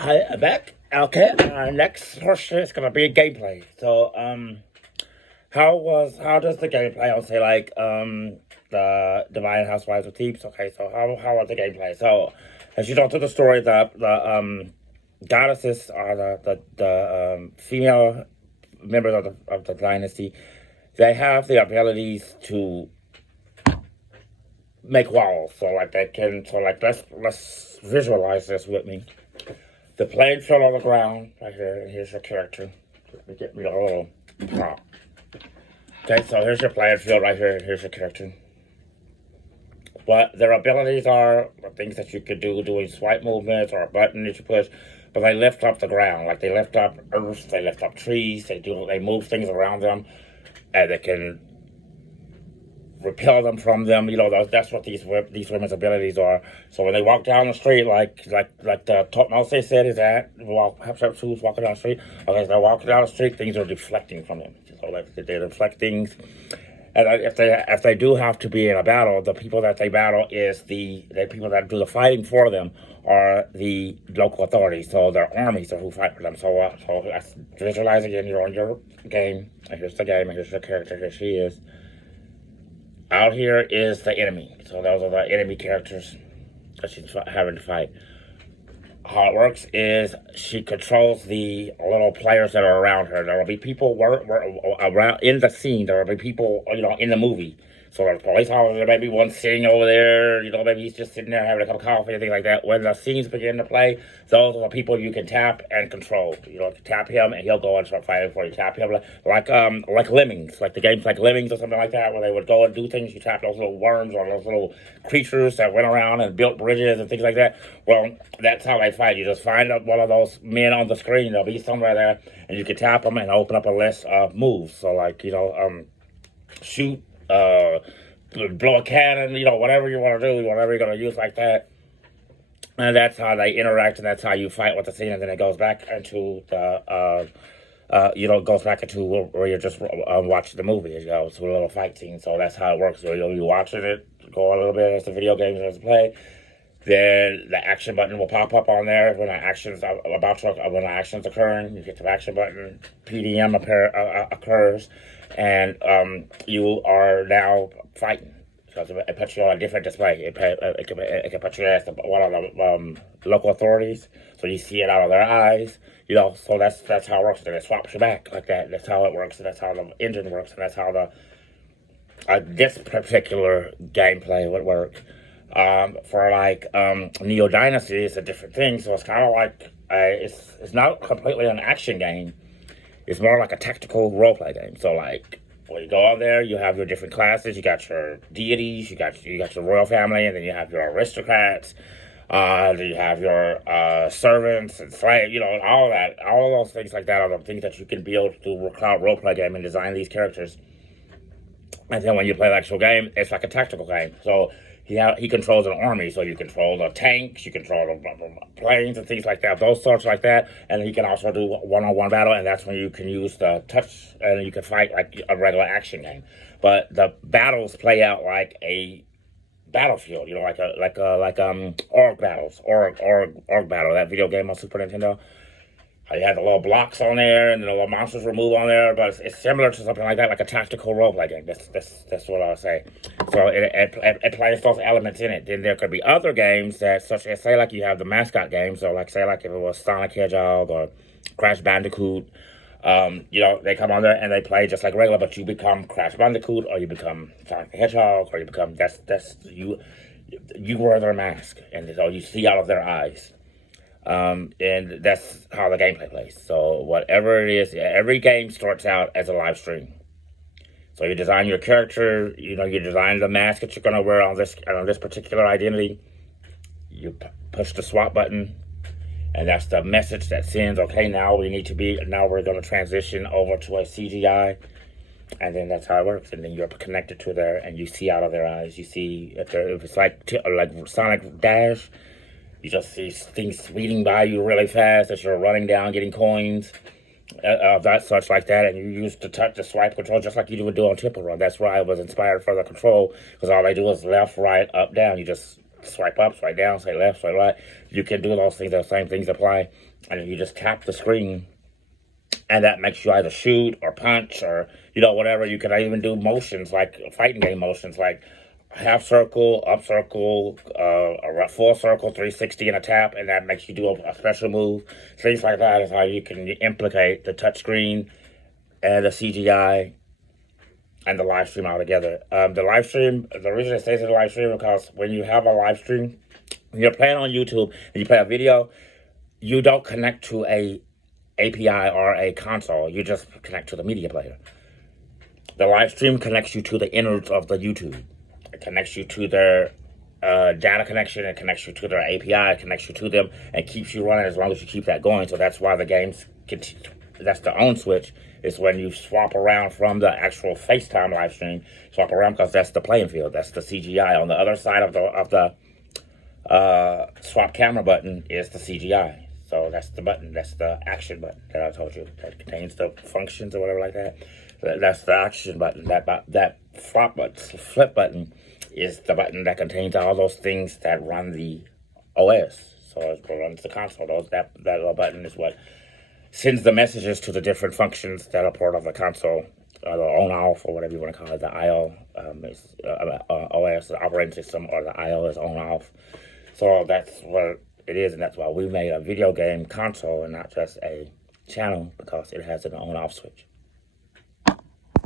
Hi, I'm back. Okay, next portion is gonna be gameplay. So, how does the gameplay? I'll say like the Divine Housewives of Thebes. Okay, so how was the gameplay? So, as you know through the story, the goddesses are the female members of the dynasty. They have the abilities to make walls. So like they can. So like let's visualize this with me. The plane fell on the ground right here, and here's your character. Let me get me a little prop. Okay, so here's your playing field right here, and here's your character. What their abilities are things that you could do, doing swipe movements or a button that you push, but they lift up the ground. Like they lift up earth, they lift up trees, they move things around them, and they can repel them from them. That's what these women's abilities are. So when they walk down the street, like the Totmose said, is that who's walking down the street. Okay, so they're walking down the street, things are deflecting from them. So like they deflect things. And if they do have to be in a battle, the people that they battle is the people that do the fighting for them are the local authorities. So their armies are who fight for them. So visualize again. You're on your game. And here's the game. And here's your character. Here she is. Out here is the enemy. So those are the enemy characters that she's having to fight. How it works is she controls the little players that are around her. There will be people around in the scene. There will be people, in the movie. So there's police officer, there may be one sitting over there, maybe he's just sitting there having a cup of coffee, anything like that. When the scenes begin to play, those are the people you can tap and control. Tap him and he'll go and start fighting for you. Tap him like Lemmings, like the games like Lemmings or something like that, where they would go and do things. You tap those little worms or those little creatures that went around and built bridges and things like that. Well, that's how they fight. You just find one of those men on the screen. They'll be somewhere there, and you can tap them and open up a list of moves. So shoot, blow a cannon, whatever you want to do, whatever you're going to use like that. And that's how they interact, and that's how you fight with the scene, and then it goes back into goes back into where you're just watching the movie, to a little fight scene. So that's how it works. So you'll be watching it, go a little bit as the video game is play. Then the action button will pop up on there when the action's occurring. You hit the action button, PDM occurs, and you are now fighting. So it puts you on a different display. It can put you as one of the local authorities, so you see it out of their eyes. So that's how it works. And it swaps you back like that. That's how it works, and that's how the engine works, and that's how this particular gameplay would work. For Neo Dynasty, it's a different thing. So it's kind of like it's not completely an action game. It's more like a tactical role play game. So when you go out there, you have your different classes. You got your deities. You got your royal family, and then you have your aristocrats. Then you have your servants and slave. All that. All of those things like that are the things that you can build through a cloud role play game and design these characters. And then when you play the actual game, it's like a tactical game. So he controls an army, so you control the tanks, you control the planes and things like that, those sorts like that. And he can also do one-on-one battle, and that's when you can use the touch, and you can fight like a regular action game. But the battles play out like a battlefield, org battles, org battle, that video game on Super Nintendo. You have the little blocks on there, and the little monsters will move on there, but it's similar to something like that, like a tactical role-play game. That's what I would say. So it plays those elements in it. Then there could be other games that, such as, say, like you have the mascot games, so if it was Sonic Hedgehog or Crash Bandicoot, they come on there and they play just like regular, but you become Crash Bandicoot, or you become Sonic the Hedgehog, or you become, you wear their mask, and so you see out of their eyes. And that's how the gameplay plays. So whatever it is, every game starts out as a live stream. So you design your character, you design the mask that you're going to wear on this particular identity. You push the swap button, and that's the message that sends, okay, now we're going to transition over to a CGI. And then that's how it works. And then you're connected to there, and you see out of their eyes. You see, if it's like Sonic Dash, you just see things speeding by you really fast as you're running down, getting coins, such like that. And you use the swipe control just like you would do on Temple Run. That's why I was inspired for the control, because all they do is left, right, up, down. You just swipe up, swipe down, swipe left, swipe right. You can do those things. Those same things apply, and you just tap the screen, and that makes you either shoot or punch or whatever. You can even do motions like fighting game motions, like half circle, up circle, a full circle, 360 and a tap, and that makes you do a special move. Things like that is how you can implicate the touchscreen and the CGI and the live stream all together. The live stream, the reason it stays in the live stream because when you have a live stream, when you're playing on YouTube and you play a video, you don't connect to a API or a console. You just connect to the media player. The live stream connects you to the innards of the YouTube. It connects you to their data connection. It connects you to their API. It connects you to them and keeps you running as long as you keep that going. So that's why the games continue. That's the on switch. Is when you swap around from the actual FaceTime live stream. Swap around because that's the playing field. That's the CGI. On the other side of the swap camera button is the CGI. So that's the button. That's the action button that I told you that contains the functions or whatever like that. That's the action button. That flip button is the button that contains all those things that run the OS. So it runs the console. That little button is what sends the messages to the different functions that are part of the console, the on-off, or whatever you want to call it. The IO is OS, the operating system, or the IO is on-off. So that's what it is, and that's why we made a video game console and not just a channel, because it has an on-off switch.